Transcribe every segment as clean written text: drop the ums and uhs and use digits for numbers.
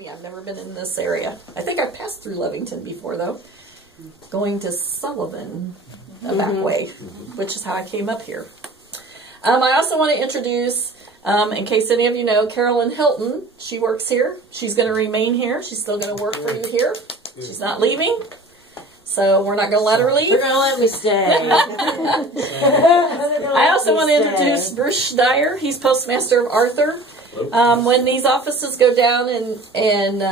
Yeah, I've never been in this area. I think I've passed through Lovington before, though. Going to Sullivan that way, which is how I came up here. I also want to introduce, in case any of you know, Carolyn Hilton. She works here. She's going to remain here. She's still going to work for you here. She's not leaving. So we're not going to let her leave. They're going to let me stay. I also want to introduce Bruce Schneier. He's postmaster of Arthur. When these offices go down in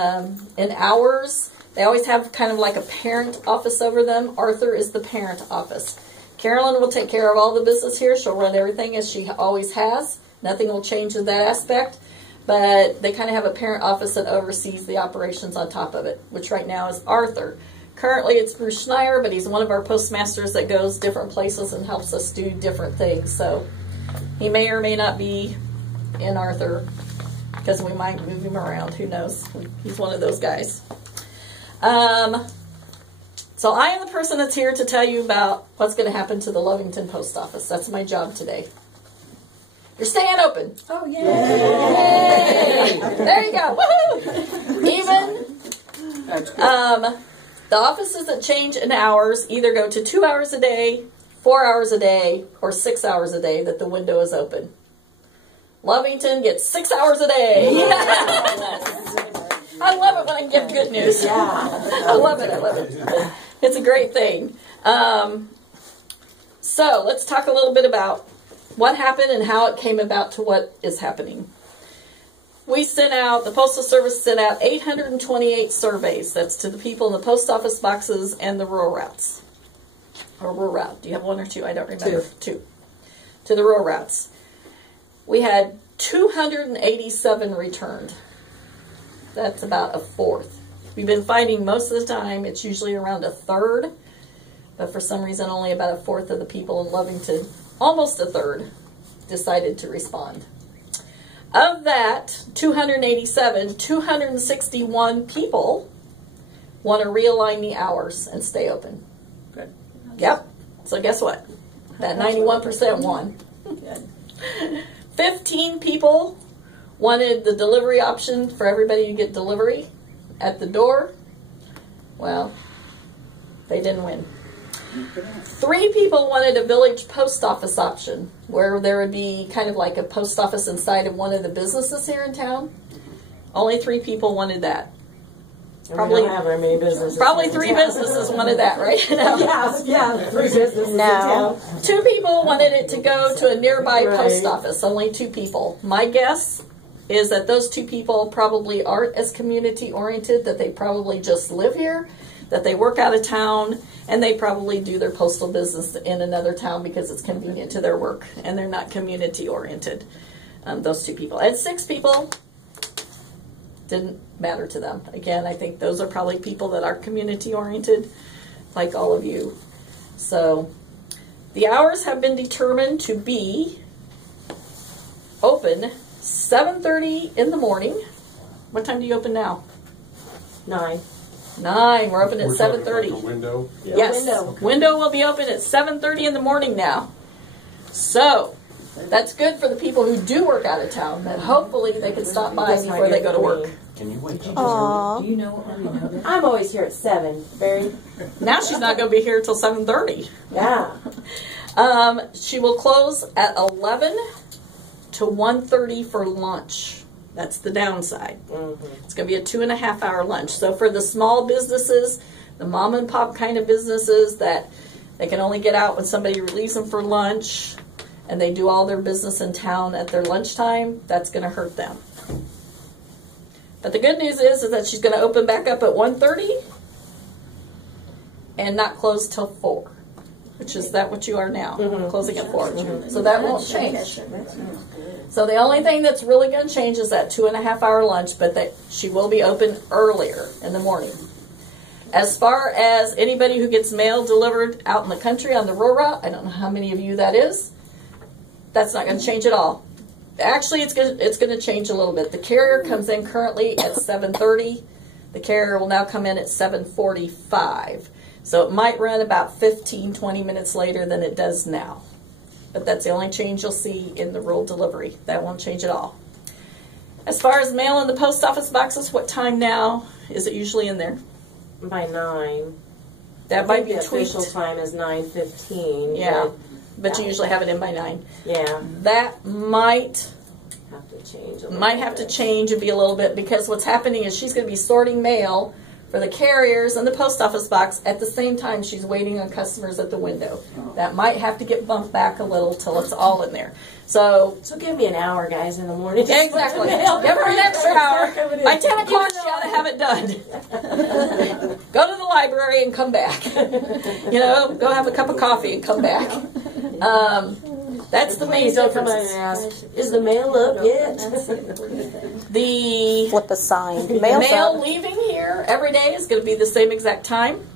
hours, they always have kind of like a parent office over them. Arthur is the parent office. Carolyn will take care of all the business here. She'll run everything as she always has. Nothing will change in that aspect. But they kind of have a parent office that oversees the operations on top of it, which right now is Arthur. Currently it's Bruce Schneier, but he's one of our postmasters that goes different places and helps us do different things. So he may or may not be in Arthur because we might move him around. Who knows? He's one of those guys. So I am the person that's here to tell you about what's going to happen to the Lovington Post Office. That's my job today. You're staying open. Oh, yay! Yay! There you go. Woohoo! Even the offices that change in hours either go to 2 hours a day, 4 hours a day, or 6 hours a day that the window is open. Lovington gets 6 hours a day. I love it when I give good news. Yeah. I love it. I love it. It's a great thing. So let's talk a little bit about what happened and how it came about to what is happening. We sent out, the Postal Service sent out 828 surveys. That's to the people in the post office boxes and the rural routes. Or rural route. Do you have one or two? I don't remember. Two. To the rural routes. We had 287 returned. That's about a fourth. We've been finding most of the time it's usually around a third, but for some reason only about a fourth of the people in Lovington, almost a third, decided to respond. Of that 287, 261 people want to realign the hours and stay open. Good. Yep. So guess what? That 91% won. 15 people wanted the delivery option for everybody to get delivery at the door. Well, they didn't win. 3 people wanted a village post office option where there would be kind of like a post office inside of one of the businesses here in town. Only 3 people wanted that. Probably don't have very many businesses. Probably 3 businesses wanted that, right? Yeah, 3 businesses. No. 2 people wanted it to go to a nearby post office. Only 2 people. My guess is that those 2 people probably aren't as community oriented, that they probably just live here, that they work out of town, and they probably do their postal business in another town because it's convenient to their work, and they're not community oriented. Those 2 people. And 6 people didn't matter to them. Again, I think those are probably people that are community oriented, like all of you. So the hours have been determined to be open 7:30 in the morning. What time do you open now? 9. 9. We're open at 7:30. The window? Yes. Window will be open at 7:30 in the morning now. So that's good for the people who do work out of town. That hopefully they can stop by before they go to work. Can you wait? Aww. Do you know what we know? I'm always here at 7. Very. Now she's not going to be here till 7:30. Yeah. She will close at 11 to 1:30 for lunch. That's the downside. It's going to be a 2.5 hour lunch. So for the small businesses, the mom and pop kind of businesses that they can only get out when somebody relieves them for lunch and they do all their business in town at their lunchtime, that's going to hurt them. But the good news is that she's going to open back up at 1:30 and not close till 4. Which is that what you are now, closing at 4. So that won't change. So the only thing that's really going to change is that 2.5 hour lunch, but that she will be open earlier in the morning. As far as anybody who gets mail delivered out in the country on the rural route, I don't know how many of you that is, that's not going to change at all. Actually, it's going to change a little bit. The carrier comes in currently at 7:30. The carrier will now come in at 7:45. So it might run about 15, 20 minutes later than it does now. But that's the only change you'll see in the rural delivery. That won't change at all. As far as mail in the post office boxes, what time now is it usually in there? By 9. That might be the tweaked. official time is 9:15. Yeah, but you usually have it in by 9. Yeah. That might Have to change. A might have to change and be a little bit, because what's happening is she's going to be sorting mail for the carriers and the post office box at the same time she's waiting on customers at the window. That might have to get bumped back a little till it's all in there. So give me an hour, guys, in the morning. exactly. Give her an extra hour. By 10 o'clock, she ought to have it done. Go to the library and come back. Go have a cup of coffee and come back. That's the main Please don't come difference. in and ask, is the mail up yet? The Flip a sign. mail Mail's up. leaving here every day is going to be the same exact time.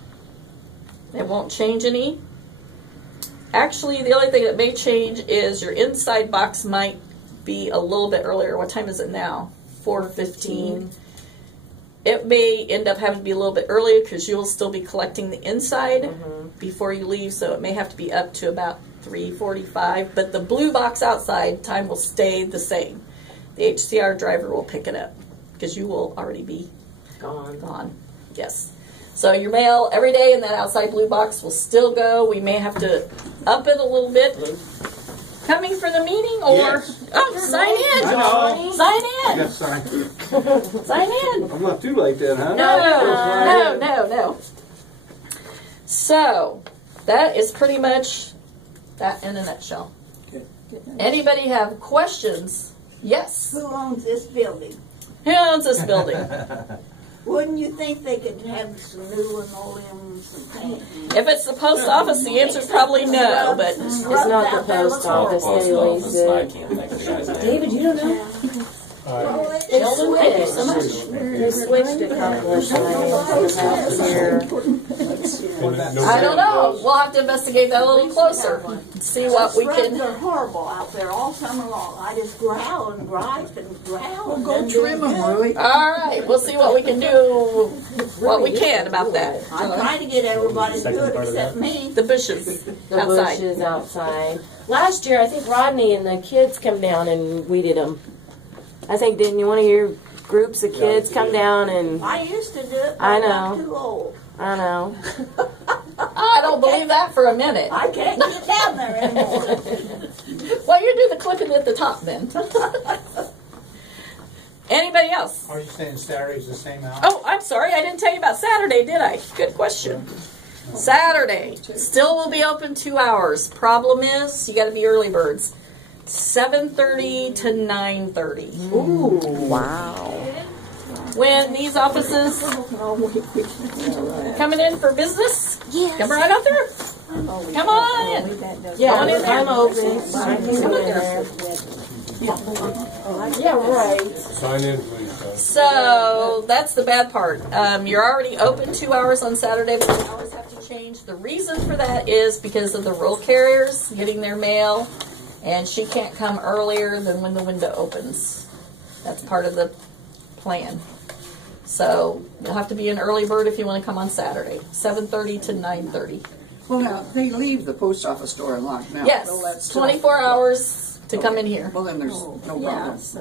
It won't change any. Actually, the only thing that may change is your inside box might be a little bit earlier. What time is it now? 4:15. It may end up having to be a little bit earlier because you'll still be collecting the inside before you leave, so it may have to be up to about 3:45. But the blue box outside time will stay the same. The HCR driver will pick it up because you will already be gone. Yes. So your mail every day in that outside blue box will still go. We may have to up it a little bit. Coming for the meeting or Yes. sign in. I know. Sign in. Yes, sign. Sign in. I'm not too late then, huh? No. So that is pretty much that in a nutshell. Okay. Anybody have questions? Yes. Who owns this building? Who owns this building? Wouldn't you think they could have some new linoleums and paint? If it's the post office, the answer is probably no, but It's not the post office. They lease it. David, you don't know? Sheldon, thank you so much. They switched a couple of times about here. I don't know. We'll have to investigate that a little closer. See what we Those can. are horrible out there all summer long. I just growl and gripe and growl. and Go then trim do them, it Roy. All right, we'll see what we can do. What we can about that. I'm trying to get everybody to do it except me. The bushes The outside. bushes outside. Last year, I think Rodney and the kids come down and weeded them. I think, didn't one of your groups of kids come down and... I used to do it, but I I'm know. too old. I know. I don't believe that for a minute. I can't get down there anymore. Well, you do the clipping at the top then. Anybody else? Are you saying Saturday's the same hour? Oh, I'm sorry. I didn't tell you about Saturday, did I? Good question. Saturday still will be open 2 hours. Problem is, you got to be early birds. 7:30 to 9:30. Ooh. Wow. When these offices coming in for business, come right out there. Come on in. Yeah, Come on in there. I'm open. I can Come go on in there. there. Yeah, right. Sign in, please. So that's the bad part. You're already open 2 hours on Saturday, but the hours have to change. The reason for that is because of the rural carriers getting their mail, and she can't come earlier than when the window opens. That's part of the plan. So you'll have to be an early bird if you want to come on Saturday, 7:30 to 9:30. Well, now, they leave the post office door unlocked now. Yes, so that's still- 24 hours to come in here. Well, then there's no problem. Unless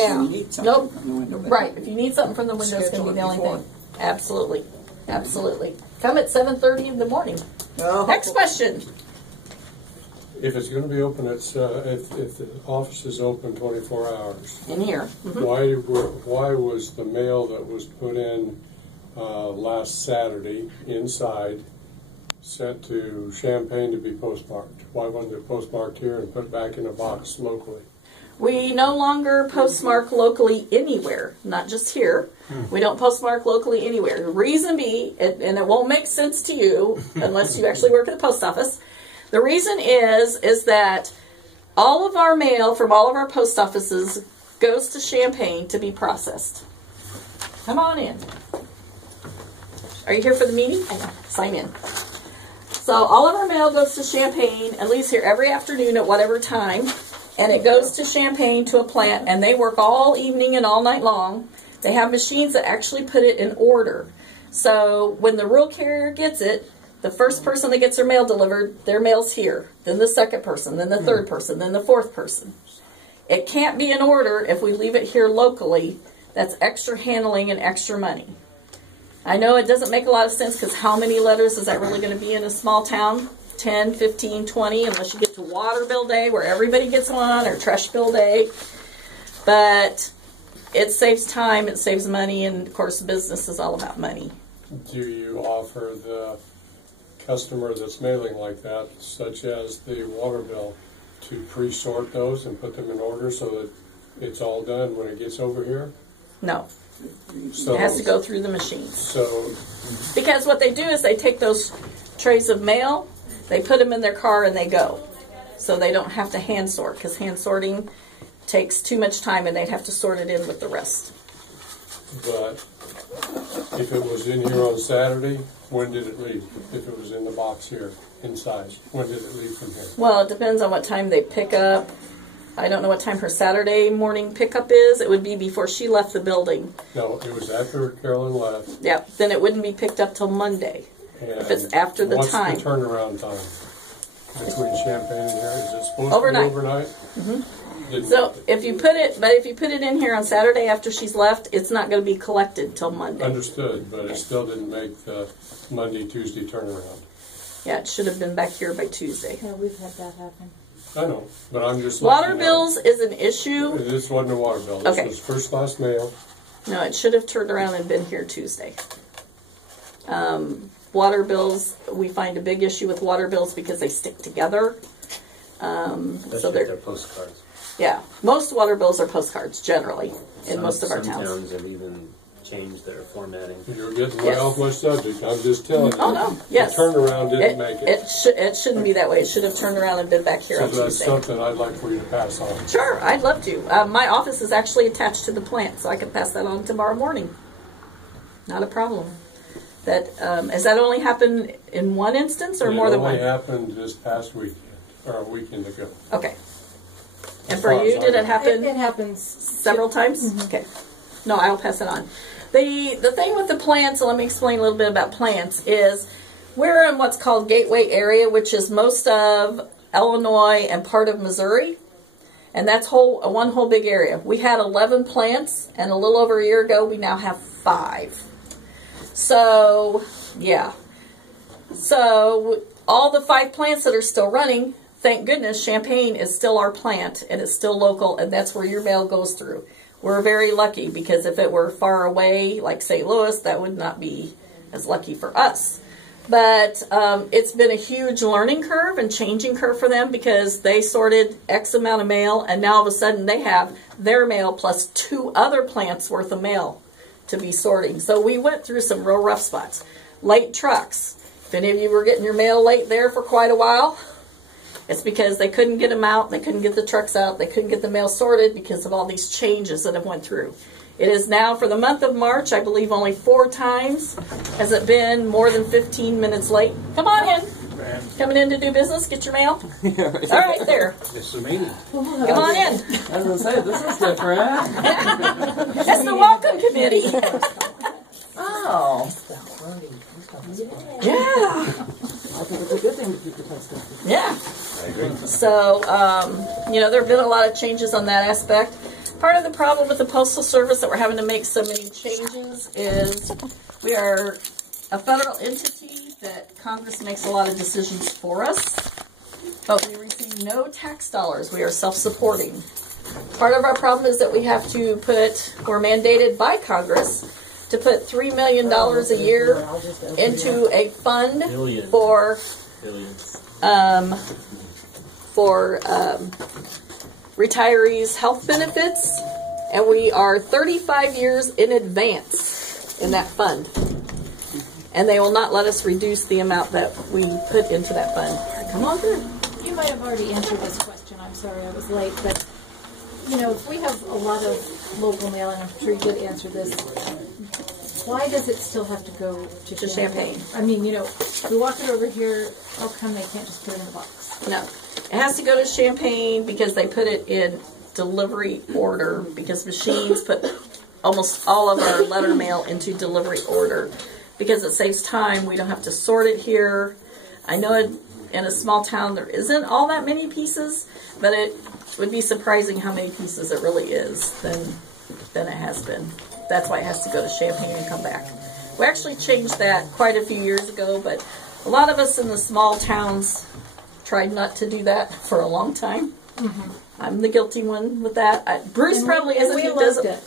Yeah. you need something Nope. from the window. but- Right. If you need something from the window, it's going to be the only Schedule it thing. Absolutely. Absolutely. Come at 7:30 in the morning. Oh. Next question. If it's going to be open, if the office is open 24 hours, In here. why was the mail that was put in last Saturday inside sent to Champaign to be postmarked? Why wasn't it postmarked here and put back in a box locally? We no longer postmark locally anywhere, not just here. We don't postmark locally anywhere. The reason be, and it won't make sense to you unless you actually work at the post office, the reason is that all of our mail from all of our post offices goes to Champaign to be processed. Come on in. Are you here for the meeting? Sign in. So all of our mail goes to Champaign, at least here every afternoon at whatever time, and it goes to Champaign to a plant, and they work all evening and all night long. They have machines that actually put it in order. So when the rural carrier gets it, the first person that gets their mail delivered, their mail's here. Then the second person, then the third person, then the fourth person. It can't be in order if we leave it here locally. That's extra handling and extra money. I know it doesn't make a lot of sense because how many letters is that really going to be in a small town? 10, 15, 20, unless you get to water bill day where everybody gets one, or trash bill day. But it saves time, it saves money, and of course business is all about money. Do you offer the customer that's mailing like that, such as the water bill, to pre-sort those and put them in order so that it's all done when it gets over here? No. So, it has to go through the machines. So, because what they do is they take those trays of mail, they put them in their car, and they go. So they don't have to hand sort, because hand sorting takes too much time, and they'd have to sort it in with the rest. But if it was in here on Saturday, when did it leave? If it was in the box here, inside, when did it leave from here? Well, it depends on what time they pick up. I don't know what time her Saturday morning pickup is. It would be before she left the building. No, it was after Carolyn left. Yeah, then it wouldn't be picked up till Monday. And if it's after the time. What's the turnaround time between Champaign and here? Is it supposed overnight. to be overnight? Mm-hmm. So if you put it in here on Saturday after she's left, it's not going to be collected till Monday. Understood, but it still didn't make the Monday, Tuesday turnaround. Yeah, it should have been back here by Tuesday. Yeah, we've had that happen. I know, but I'm just water bills is an issue. This wasn't a water bill. This okay. was first class mail. No, it should have turned around and been here Tuesday. Water bills, we find a big issue with water bills because they stick together. So they're postcards. Yeah, most water bills are postcards generally in most of our towns. Some towns have even changed their formatting. You're getting way off my subject. I'm just telling you. Oh no, yes. The turnaround didn't make it. It shouldn't be that way. It should have turned around and been back here on Tuesday. So that's something I'd like for you to pass on. Sure, I'd love to. My office is actually attached to the plant, so I can pass that on tomorrow morning. Not a problem. Has that only happened in one instance or more than one? It only happened this past weekend, or a weekend ago. Okay. And for you, did it happen? It happens several times? Mm-hmm. Okay. No, I'll pass it on. The thing with the plants, so let me explain a little bit about plants, is we're in what's called Gateway area, which is most of Illinois and part of Missouri. And that's one whole big area. We had 11 plants, and a little over a year ago, we now have 5. So, yeah. So, all the 5 plants that are still running, thank goodness, Champaign is still our plant, and it's still local, and that's where your mail goes through. We're very lucky, because if it were far away, like St. Louis, that would not be as lucky for us. But it's been a huge learning curve and changing curve for them, because they sorted X amount of mail, and now all of a sudden they have their mail plus 2 other plants worth of mail to be sorting. So we went through some real rough spots. Late trucks. If any of you were getting your mail late there for quite a while, it's because they couldn't get them out, they couldn't get the trucks out, they couldn't get the mail sorted because of all these changes that have went through. It is now, for the month of March, I believe only 4 times has it been more than 15 minutes late. Come on in. Coming in to do business, get your mail. All right, there. It's a meeting. Come on in. I was going to say, this is different. That's the welcome committee. Oh. Yeah. I think it's a good thing to keep the posted. Yeah. I agree. So, there have been a lot of changes on that aspect. Part of the problem with the Postal Service that we're having to make so many changes is we are a federal entity that Congress makes a lot of decisions for us, but we receive no tax dollars. We are self-supporting. Part of our problem is that we have to we're mandated by Congress to put $3 million a year into a fund for retirees' health benefits, and we are 35 years in advance in that fund. And they will not let us reduce the amount that we put into that fund. Come on through. You might have already answered this question. I'm sorry I was late, but if we have a lot of local mail, and I'm sure you did answer this, why does it still have to go to Champaign? I mean, we walk it over here. How come they can't just put it in a box? No. It has to go to Champaign because they put it in delivery order, because machines put almost all of our letter mail into delivery order because it saves time. We don't have to sort it here. I know in a small town there isn't all that many pieces, but it would be surprising how many pieces it really is than it has been. That's why it has to go to Champaign and come back. We actually changed that quite a few years ago, but a lot of us in the small towns tried not to do that for a long time. Mm-hmm. I'm the guilty one with that. Bruce probably isn't. He doesn't.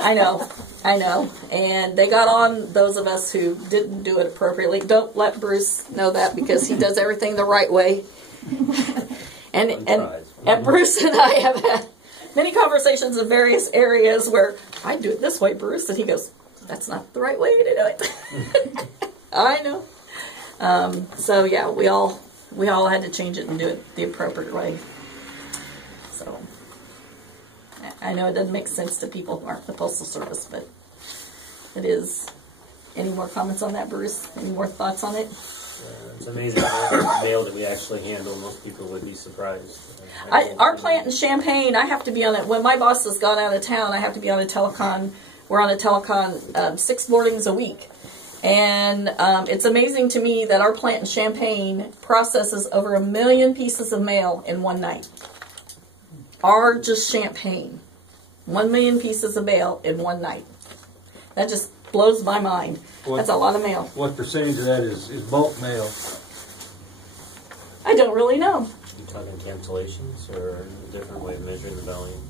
I know. And they got on those of us who didn't do it appropriately. Don't let Bruce know that, because he does everything the right way. And Bruce and I have had many conversations in various areas where I do it this way, Bruce, and he goes, "That's not the right way to do it." I know. So yeah, we all had to change it and do it the appropriate way. So I know it doesn't make sense to people who aren't the Postal Service, but it is. Any more comments on that, Bruce? Any more thoughts on it? It's amazing the mail that we actually handle. Most people would be surprised. Our plant in Champaign, I have to be on it. When my boss has gone out of town, I have to be on a telecon. We're on a telecon 6 mornings a week. And it's amazing to me that our plant in Champaign processes over 1 million pieces of mail in one night. Just Champaign. 1 million pieces of mail in one night. That just blows my mind. That's a lot of mail. What percentage of that is bulk mail? I don't really know. You talking cancellations or a different way of measuring the volume?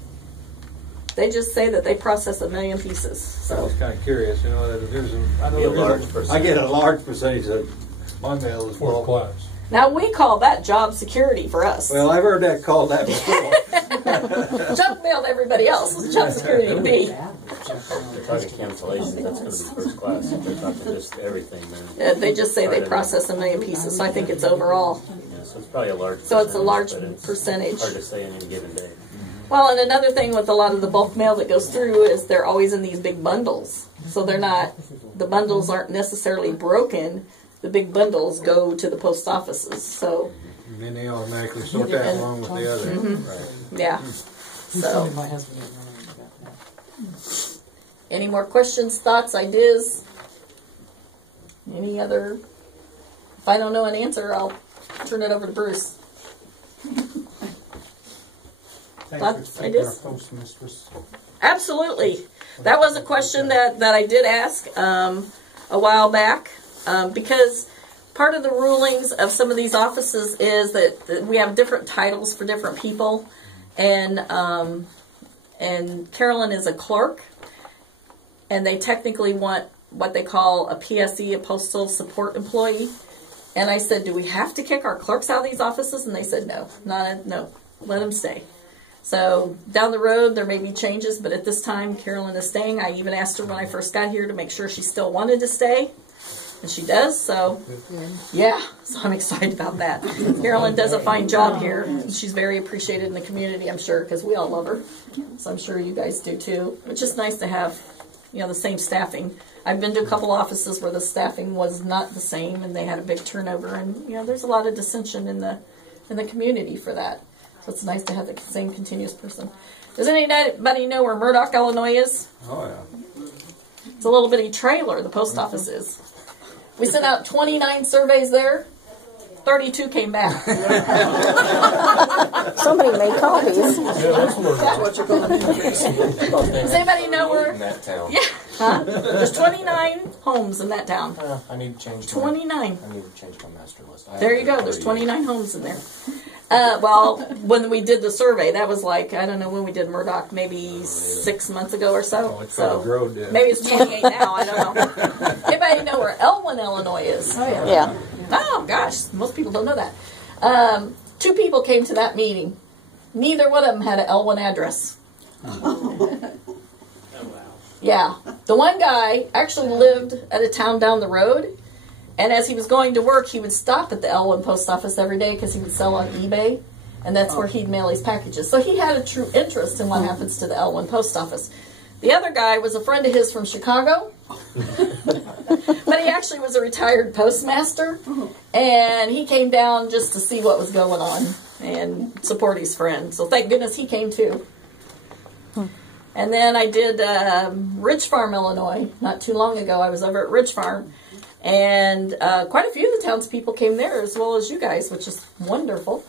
They just say that they process 1 million pieces. So I was kind of curious. You know, I get a large percentage of my mail is Fourth bulk. class. now we call that job security for us. Well, I've heard that called that before. Junk mail to everybody else is job security to me. They're talking cancellations. That's going to be first class. If they're talking just everything, then They just say they process 1 million pieces, so I think it's overall. yeah, so it's probably a large. So it's a large but it's percentage. Hard to say on any given day. Well, and another thing with a lot of the bulk mail that goes through is they're always in these big bundles. So they're not, the bundles aren't necessarily broken. The big bundles go to the post offices. So And then they automatically sort that along with the other. Mm-hmm. Right. yeah. So My husband didn't know anything about that. any more questions, thoughts, ideas? Any other? If I don't know an answer, I'll turn it over to Bruce. Thoughts, ideas? Postmistress. Absolutely. That was a question that I did ask a while back, because part of the rulings of some of these offices is that we have different titles for different people, and Carolyn is a clerk, and they technically want what they call a PSE, a Postal Support Employee. And I said, do we have to kick our clerks out of these offices? And they said, no, no, let them stay. So down the road, there may be changes, but at this time, Carolyn is staying. I even asked her when I first got here to make sure she still wanted to stay, and she does. So, yeah, so I'm excited about that. Carolyn does a fine job here. She's very appreciated in the community, I'm sure, because we all love her. So I'm sure you guys do too. It's just nice to have, the same staffing. I've been to a couple offices where the staffing was not the same, and they had a big turnover, and there's a lot of dissension in the community for that. So it's nice to have the same continuous person. Does anybody know where Murdoch, Illinois is? Oh, yeah. It's a little bitty trailer, the post office is. We sent out 29 surveys there. 32 came back. Somebody made copies. That's what you're going to do. Does anybody know where? In that town. Yeah. Huh? There's 29 homes in that town. I need to change 29. I need to change my master list. There you go. There's 29 homes in there. Well, when we did the survey, that was like, I don't know when we did Murdoch, maybe 6 months ago or so. It's So road, yeah. maybe it's 28 now. I don't know. Anybody know where Elwyn, Illinois is? Oh, yeah. Oh, gosh. Most people don't know that. 2 people came to that meeting. Neither one of them had an Elwyn address. Yeah. The one guy actually lived at a town down the road. And as he was going to work, he would stop at the Elwyn post office every day because he would sell on eBay. And that's where he'd mail his packages. So he had a true interest in what happens to the Elwyn post office. The other guy was a friend of his from Chicago. But he actually was a retired postmaster. And he came down just to see what was going on and support his friend. So thank goodness he came too. And then I did Ridge Farm, Illinois. Not too long ago, I was over at Ridge Farm. And quite a few of the townspeople came there as well as you guys, which is wonderful.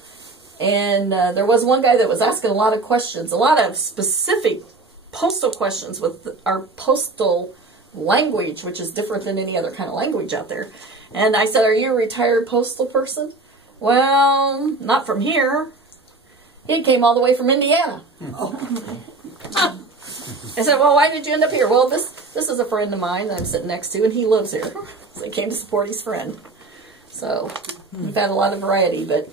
And there was one guy that was asking a lot of questions, a lot of specific postal questions with our postal language, which is different than any other kind of language out there. And I said, are you a retired postal person? Well, not from here. He came all the way from Indiana. I said, well, why did you end up here? Well, this is a friend of mine that I'm sitting next to, and he lives here. So he came to support his friend. So we've had a lot of variety, but...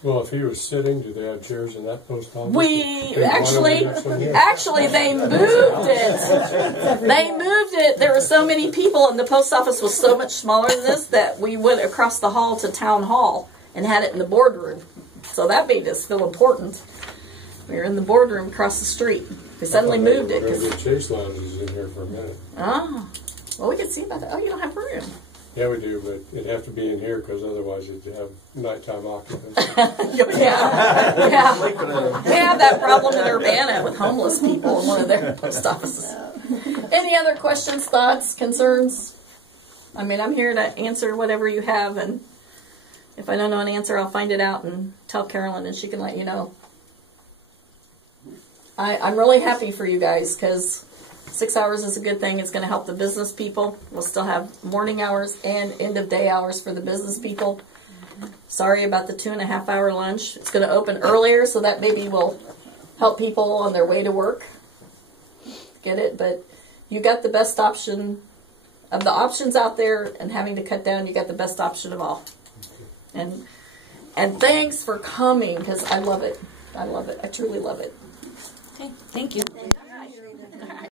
Well, if he was sitting, do they have chairs in that post office? Actually, they moved it. They moved it. There were so many people, and the post office was so much smaller than this that we went across the hall to town hall and had it in the boardroom. So that made us feel important. We were in the boardroom across the street. We suddenly moved it. Maybe Chase Lounge is in here for a minute. Oh, well, we could see about that. Oh, you don't have room. Yeah, we do, but it'd have to be in here because otherwise it'd have nighttime occupancy. Yeah. We have that problem in Urbana with homeless people in one of their post offices. Any other questions, thoughts, concerns? I mean, I'm here to answer whatever you have, and if I don't know an answer, I'll find it out and tell Carolyn, and she can let you know. I'm really happy for you guys because 6 hours is a good thing. It's going to help the business people. We'll still have morning hours and end of day hours for the business people. Sorry about the 2.5 hour lunch. It's going to open earlier, so that maybe will help people on their way to work. Get it? But you got the best option of the options out there, and having to cut down, you got the best option of all. And thanks for coming because I love it. I love it. I truly love it. Okay, thank you.